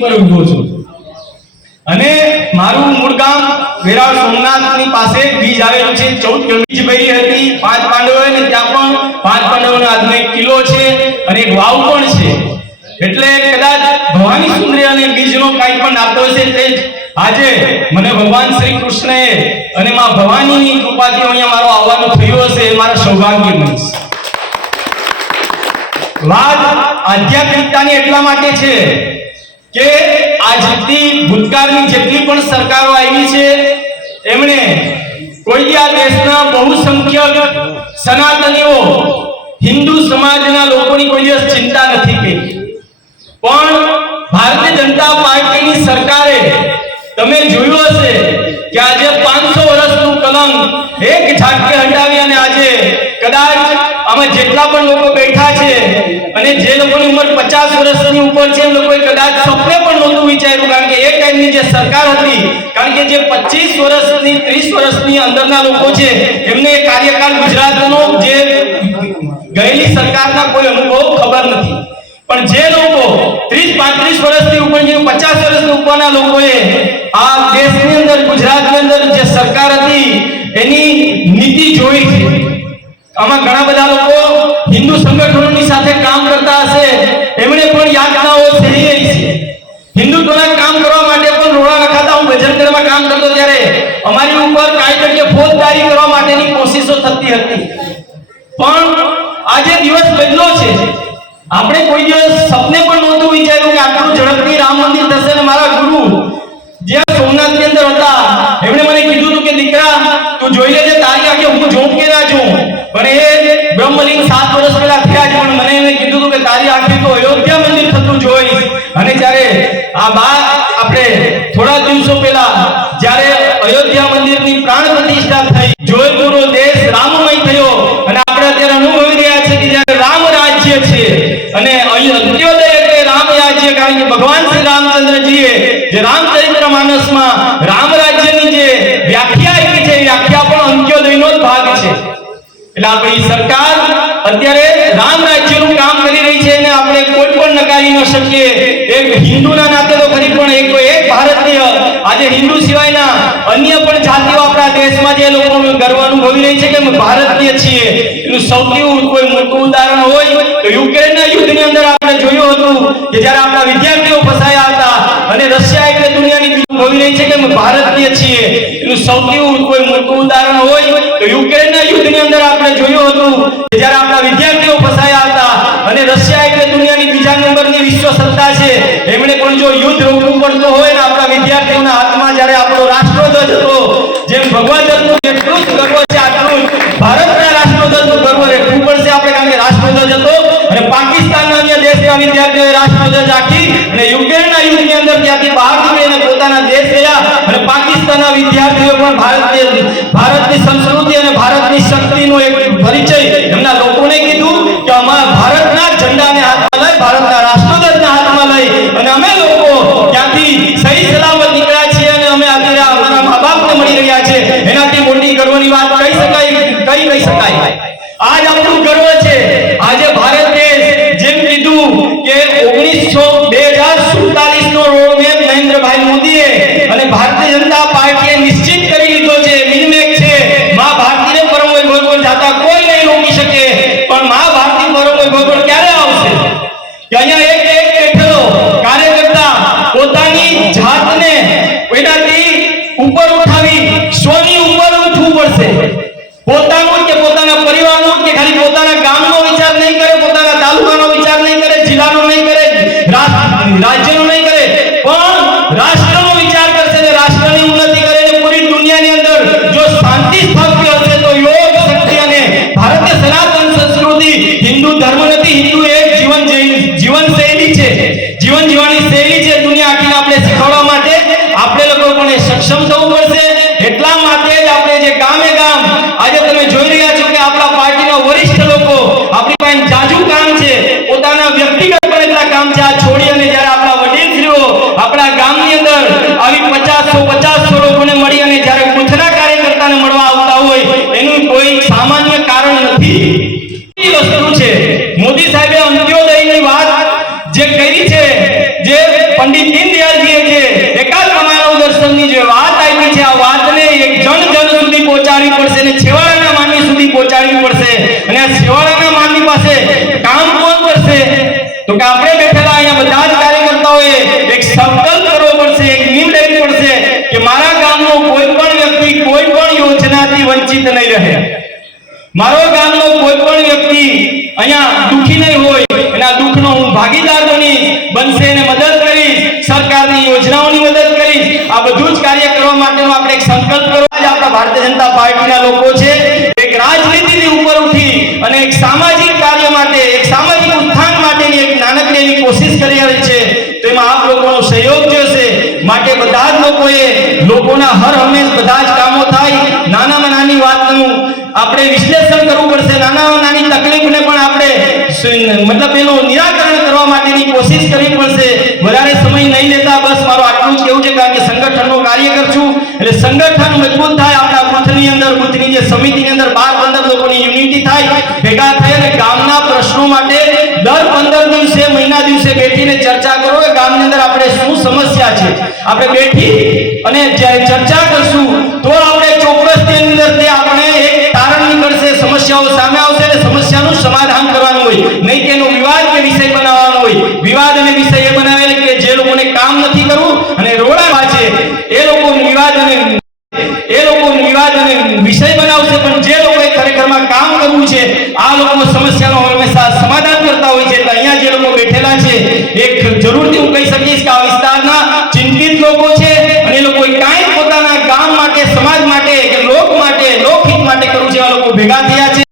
પર ઉભો છું અને મારું મૂળ ગામ વેરાવળ સોમનાથની પાસે બીજ આવેલું છે 14 બીજ ભરી હતી 5 પાંડવો અને ત્યાં પણ 5 પાંડવોનો આજનો એક કિલ્લો છે અને એક વાવ પણ છે એટલે કદાચ ભવાની સુંદરી અને બીજનો કાઈ પણ નાતો હશે તે આજે મને ભગવાન શ્રી કૃષ્ણએ અને માં ભવાનીની કૃપાથી અહીંયા મારો આવવાનું થયું હશે એ મારા સૌભાગ્ય બનશે। વાત આધ્યાત્મિકતાની એટલા માટે છે કે આજની ભૂતકાળની જેટલી પણ સરકારો આવી છે એમણે કોઈ આ દેશના બહુસંખ્યક સનાતનીઓ હિન્દુ સમાજના લોકોની કોઈ દિવસ ચિંતા નથી કરી, પણ ભારતીય જનતા પાર્ટીની સરકારે તમે જોયું હશે કે આજે 500 વર્ષનું કલંક એક ઝાટકે હટાવી અને આજે કદાચ આમાં જેટલા પણ લોકો બેઠા છે અને જે લોકોની ઉંમર 50 વર્ષની ઉપર છે એ લોકોએ કદાચ સપને પણ નહોતું વિચાર્યું, કારણ કે એ ટાઈમની જે સરકાર હતી, કારણ કે જે 25 વર્ષની 30 વર્ષની અંદરના લોકો છે એમને કાર્યકાળ ગુજરાતનો જે ગયેલી સરકારના કોઈ અનુભવ ખબર નથી, પણ જે લોકો 30-35 વર્ષથી ઉપર જે 50 વર્ષથી ઉપરના લોકોએ આ દેશની અંદર ગુજરાતની અંદર જે સરકાર હતી એની નીતિ જોઈ છે। આમાં ઘણા બધા લોકો હિન્દુ સંગઠનોની સાથે કામ કરતા હશે, એમણે પણ યાતનાઓ સહી રહી છે। હિન્દુત્વના કામ કરવા માટે પણ રોડા નખાતા હું ભજનગરમાં કામ કરતો ત્યારે અમારી ઉપર કાયદેસર ફોજદારી કરવા માટેની કોશિશો થતી હતી, પણ આજે દિવસ બદલો છે। આપણે કોઈ દિવસ સપને પણ નહોતું વિચાર્યું કે આટલું ઝડપથી રામ મંદિર થશે અને મારા ગુરુ જે સોમનાથની અંદર હતા એમણે મને કીધું હતું કે દીકરા તું જોઈ લેજે તારી આંખે હું જોઉં કે ના જોઉં, પણ એ બ્રહ્મલિંગ 7 વર્ષ પહેલા થયા છે, પણ મને એમણે કીધું હતું કે તારી આંખે તો અયોધ્યા મંદિર થતું જોઈશ। અને જ્યારે આ બાદ આપણે થોડા દિવસો પહેલા જ્યારે અયોધ્યા મંદિરની પ્રાણ પ્રતિષ્ઠા થઈ, જોઈ પૂરો દેશ રામમય થયો અને આપણે અત્યારે અનુભવી રહ્યા છે કે જ્યારે રામ રાજ્ય છે અને અંત્યોદય એટલે રામ રાજ્ય, કારણ કે ભગવાન શ્રી રામચંદ્રજીએ જે રામચરિત્ર માનસમાં રામ રાજ્યની જે વ્યાખ્યા આપી છે એ વ્યાખ્યા પણ અંત્યોદયનો જ ભાગ છે। એટલે આપણી સરકાર અત્યારે રામ રાજ્યનું કામ કરી રહી છે અને આપણે કોઈ પણ નકારી ન શકીએ। એક હિન્દુના નાતે તો ખરી, પણ એક ભારતીય આજે હિન્દુ સિવાયના અન્ય પણ જાતિઓ આપણા દેશમાં જે લોકો ગર્વ અનુભવી રહી છે કે અમે ભારતીય છીએ। એનું સૌથી કોઈ મોટું ઉદાહરણ હોય તો યુક્રેનના યુદ્ધની અંદર આપણે જોયું હતું કે જ્યારે આપણા વિદ્યાર્થીઓ ફસાયા હતા અને રશિયા એટલે દુનિયાની અનુભવી રહી છે કે અમે ભારતીય છીએ। એનું સૌથી કોઈ મોટું ઉદાહરણ હોય તો યુક્રેનના યુદ્ધની અંદર આપણે જોયું હતું કે જ્યારે આપણા વિદ્યાર્થીઓ ફસાયા હતા અને રશિયા એટલે દુનિયાની બીજા નંબરની વિશ્વ સત્તા છે, એમણે પણ જો યુદ્ધ રોકવું પડતું હોય ને આપણા વિદ્યાર્થીઓના હાથમાં જ્યારે આપણો રાષ્ટ્રધ્વજ હતો, જેમ ભગવા ધ્વજનું જેટલું જ ગર્વ છે આટલું ભારતના રાષ્ટ્રધ્વજનું ગર્વ રહેવું પડશે આપણે, કારણ કે રાષ્ટ્રધ્વજ હતો અને પાકિસ્તાનના અન્ય દેશના વિદ્યાર્થીઓએ રાષ્ટ્રધ્વજ રાખી અને યુક્રેનના યુદ્ધની અંદર ત્યાંથી બહાર નીકળીને પોતાના દેશ ગયા અને પાકિસ્તાનના વિદ્યાર્થીઓ પણ ભારતની સંસ્કૃતિ અને ભારતની શક્તિનો એક પરિચય એમના લોકોને કીધું કે અમારા ભારતના ઝંડાને હાથમાં લઈ, ભારતના રાષ્ટ્રધ્વજને હાથમાં લઈ અને અમે લોકો ત્યાંથી સહી સલામત નીકળ્યા છીએ અને અમે અત્યારે અમારા મા બાપને મળી રહ્યા છે। એનાથી મોટી ગર્વની વાત કહી શકાય। આજ આપણું ગર્વ છે। આજે ભારત દેશ જેમ કીધું કે 2047 નો રોડમેપ નરેન્દ્રભાઈ મોદીએ અને ભારતીય જનતા પાર્ટીએ નિશ્ચિત કરી લીધો છે, મિનમેક છે। માં ભારતીને પરમ વૈભવ જાતા કોઈ નહીં રોકી શકે, પણ માં ભારતી પરમ વૈભવ ક્યારે આવશે કે અહીંયા એક બેઠેલો કાર્યકર્તા પોતાની જાતને એનાથી ઉપર ઉઠાવી સ્વની ઉપર ઉઠવું પડશે। પોતાનું કે પોતાના પરિવારનો કે ખાલી પોતાના ગામનો વિચાર નહીં કરે, પોતાના તાલુકાનો વિચાર નહીં કરે, જિલ્લાનો નહીં કરે, રાજ્યનો નહીં કરે, પણ રાષ્ટ્રનો વિચાર કરશે અને રાષ્ટ્રની ઉન્નતિ કરે અને પૂરી દુનિયાની અંદર જો શાંતિ સ્થાપ્ય હશે તો યોગ શક્તિ અને ભારતીય સનાતન સંસ્કૃતિ હિન્દુ ધર્મ નથી, હિન્દુ એક જીવન શૈલી છે, જીવન જીવવાની શૈલી છે। દુનિયા આખીને આપણે શીખવવા માટે આપણે લોકો પણ સક્ષમ થવું પડશે। એટલા માટે જ આપણે જે ગામે ગામ આજે તમે જોઈ રહ્યા છો કે આપણા પાર્ટીના વરિષ્ઠ લોકો આપણી પાસે જાજુ કામ છે, પોતાના વ્યક્તિગત પણ એટલા કામ છે, આ છોડી અને જ્યારે આપણા વડીલશ્રીઓ આપણા ગામની અંદર આવી 50-100 લોકોને મળી અને જ્યારે કુછના કાર્યકર્તાને મળવા આવતા હોય એનું કોઈ સામાન્ય કારણ નથી। એ વસ્તુ છે મોદી સાહેબે અંત્યોદયની વાત જે કરી છે, જે પંડિત દીનદયાળજીએ જે એકાત્મ માનવ દર્શનની જે વાત આપી છે, આ વાતને એક જન સુધી પહોંચાડવી પડશે અને છેવાડાના માનવી સુધી પહોંચાડવી પડશે. અને આ છેવાડાના માનવી પાસે કામ કોણ કરશે? તો કે આપણે બેઠેલા અહીંયા બધા જ કાર્યકર્તાઓએ એક સંકલ્પ કરવો પડશે, એક નિયમ લેવી પડશે કે મારા ગામનો કોઈ પણ વ્યક્તિ કોઈ પણ યોજનાથી વંચિત નહીં રહે. મારો ગામનો કોઈ પણ વ્યક્તિ અહીંયા દુખી નહીં હોય અને આ દુઃખનો હું ભાગીદાર બનશે અને મદદ કરીશ, સરકારની યોજનાઓની મદદ કરીશ. આ બધું જ કાર્ય કરવા માટેનો આપણે એક સંકલ્પ કરવો. આજ આપણા ભારતીય જનતા પાર્ટીના લોકો છે એક રાજનીતિથી ઉપર ઉઠી અને એક સામાજિક કાર્ય માટે, એક સામાજિક ઉત્થાન માટેની એક નાનકડી એવી કોશિશ કરી રહી છે. તો એમાં આપ લોકોનો સહયોગ જોશે. માટે બધા જ લોકોના હર હંમેશ બધા જ કામો થાય. નાનામાં નાની વાતનું આપણે વિશ્લેષણ કરવું પડશે, નાનામાં નાની તકલીફને પણ આપણે મતલબ એનું નિરાકરણ કરવા માટેની કોશિશ કરવી પડશે. વધારે સમય નહીં લેતા બસ મારું આટલું જ કહેવું છે, કારણ કે સંગઠનનો કાર્યકર છું એટલે સંગઠન મજબૂત થાય. આપણા બૂથની અંદર, બૂથની જે સમિતિની અંદર 12-15 લોકોની યુનિટી થાય, ભેગા થઈ અને ગામના પ્રશ્નો માટે દર 15 દિવસે, મહિના દિવસે બેઠીને ચર્ચા કરો કે ગામની અંદર આપણે શું સમસ્યા છે. આપણે બેઠી અને જ્યારે ચર્ચા કરશું તો આપણે ચોક્કસ તેની અંદર તે આપણે એક તારણ નીકળશે, સમસ્યાઓ સામે આવશે અને સમસ્યાનું સમાધાન કરવાનું હોય, નહીં કે એનો વિવાદ કે વિષય બનાવવાનો હોય. વિવાદ અને વિષય એ બનાવેલ કે જે લોકોને કામ નથી કરવું અને રોડા છે એ લોકોનો વિવાદ અને વિષય બનાવશે, પણ જે લોકોએ ખરેખરમાં કામ કરવું છે આ લોકો સમસ્યાનો હંમેશા સમાધાન કરતા હોય છે. એટલે અહીંયા જે લોકો બેઠેલા છે એક જરૂરથી હું કહી